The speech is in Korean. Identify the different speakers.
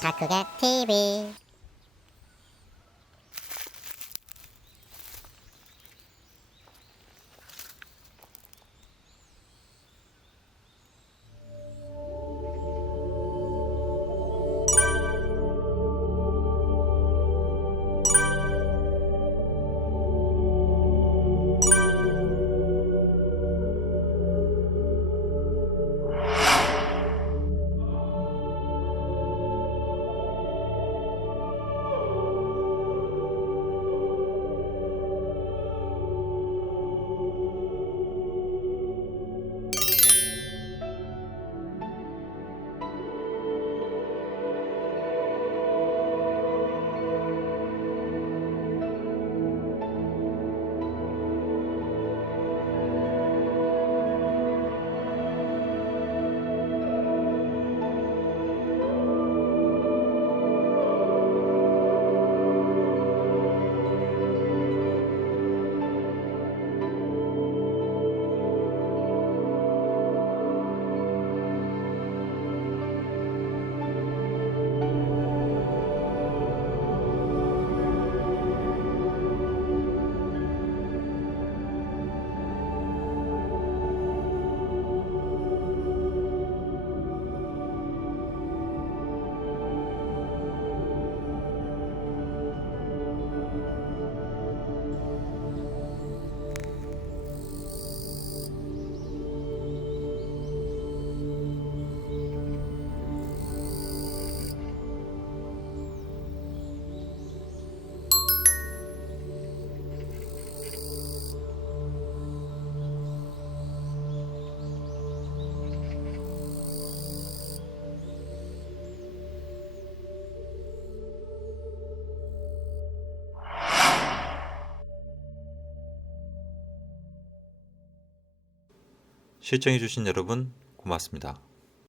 Speaker 1: 다크게 TV
Speaker 2: 시청해주신 여러분 고맙습니다.